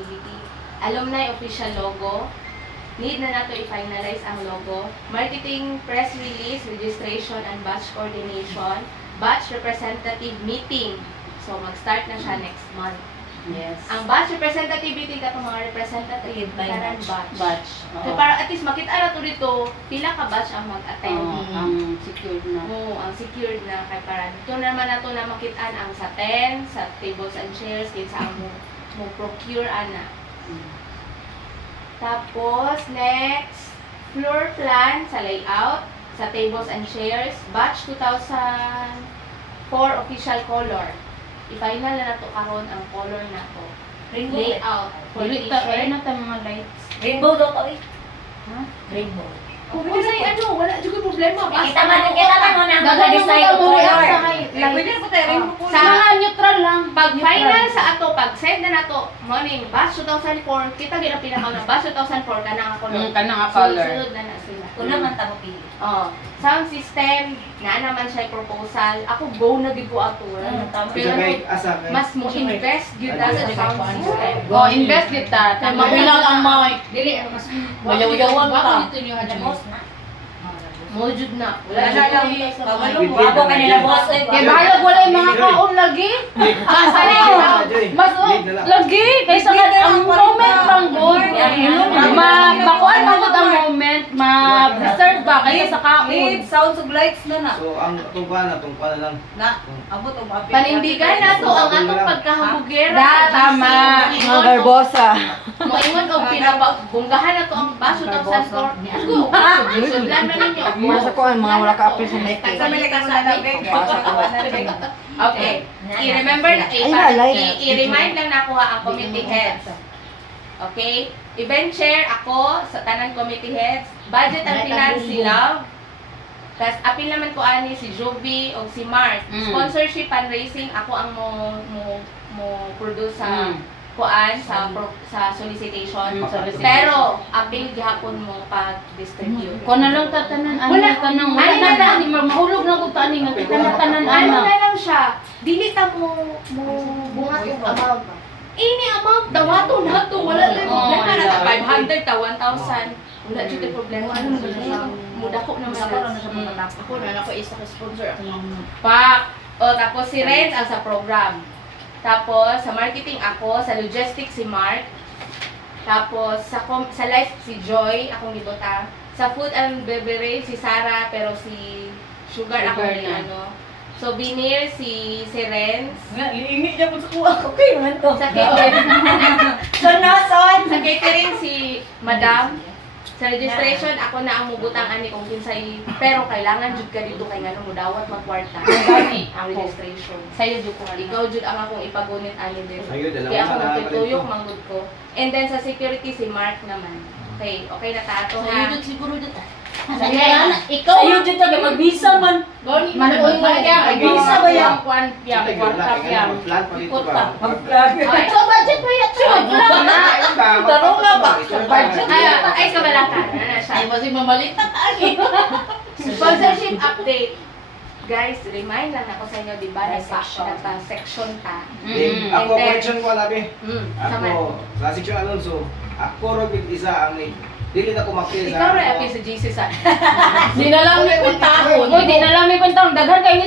activity. Alumni official logo. Need na nato i-finalize ang logo. Marketing press release, registration, and batch coordination. Batch representative meeting. So, mag-start na siya next month. Yes. Ang batch representative meeting ka mga representative By karan batch. batch. So, para at least makita na to dito, pila ka batch ang mag-attend. Ang secured na. Oo, ang secured na kay para dito naman nato na makitaan ang sa tent, sa tables and chairs, kinsa ang mo procure ana. Tapos next, floor plan sa layout sa tables and chairs, batch 2004 official color. I-final na nato karon ang color nato. Layout for Ulit ta, t-shirt. na ta mga lights. Rainbow daw to eh. Ha? Rainbow. Kung wala wala jud ko problema. Kita man mo na Dagan yung mag-decide mga ko color color. sa Pwede na po tayo, rainbow po. Sa Mga neutral lang. pag final sa ato, pag send na nato, morning, batch 2004, kita gina pinakaw na batch 2004 ka na ang color. Kana nga color. Sunod na na sila. Kung naman ta mo pili. Oh, sound system, na naman siya yung proposal. Ako go na gid ko ato. Pero mas mo invest gyud ta sa sound system. Oh, invest kita. Tama. Mabilang ang mic. Dili, mas Mayaw-yawan ta. dito niyo Boss na. Mo jud na. Wala na lang. Kabalo mo. Abo kanila boss eh. Kaya bahala wala yung mga kaon lagi. Mas lagi. Kaysa ang moment pang good. Makuan magod ang moment. Ma-preserve ba kaysa sa kaon. Sounds of lights na na. So, ang tungkwa na lang. Na, abot o mapit. Panindigan na to ang atong pagkahamugera. Tama. Mga garbosa. Moingon og pinabunggahan na to ang baso 2004. Ako. Sudlan na ninyo. Masa ko ang mga wala ka-appreciate. Sa Amerika sa labig. Okay. I-remember na, i-remind lang na ako ha ang committee heads. Okay? Event chair ako sa tanan committee heads. Budget and finance si Love. Tapos apil naman ko ani si Jovi o si Mark. Sponsorship fundraising ako ang mo produce sa kuan sa solicitation. Pero apil gihapon mo pag distribute. Kung na lang tatanan, Wala. tanang Ano na lang. mahulog na ko tani nga kita na tanan Ano ana. na lang siya. Dili ta mo bunga og amount. Ini amount dawato na to wala lang problema na ta 500 ka 1,000. Wala jud yung problema ano mo siya. Mudako na mga Ako na ako isa ka sponsor. Ako lang. pak. O tapos si Renz ang sa program. Tapos sa marketing ako, sa logistics si Mark. Tapos sa life si Joy, akong gibota. Sa food and beverage si Sarah pero si Sugar ako ni na. ano. So binir si Renz. Nga, liingi niya po sa kuha. Okay man to. Sa catering, Sonoson. sa catering si Madam. Sa registration, ako na ang mubutang ani kung kinsay. Pero kailangan jud ka dito kay ngano mo dawat magkwarta. Ang registration. Sayo jud ko Ikaw jud ang akong ipagunit ani din. Sa'yo, dalawa Kaya ako na lang magtutuyok pala manggod ko. And then sa security si Mark naman. Okay, okay na ta ato ha. siguro dito. Ikaw yun dito ka magbisa man. Manuon ba yan? Bisa ba yan? Ito, Kwarta yan. Mag-plan pa dito Kwarta. ba? Okay. So budget pa yan. Tarong nga ba? Ay, kabalatan. Ano na siya? Ay, masing mamalita taagi. Sponsorship update. Guys, remind lang ako sa inyo, di ba? By section. Section ta. Ako, And then- correction ko labi. Sama. Ako, sa section Alonso, ako rin isa ang dili na ko mapil Ikaw rin, apil sa GC sa. Di na lang may puntahon. Uy, di na lang may kwentang daghan kayo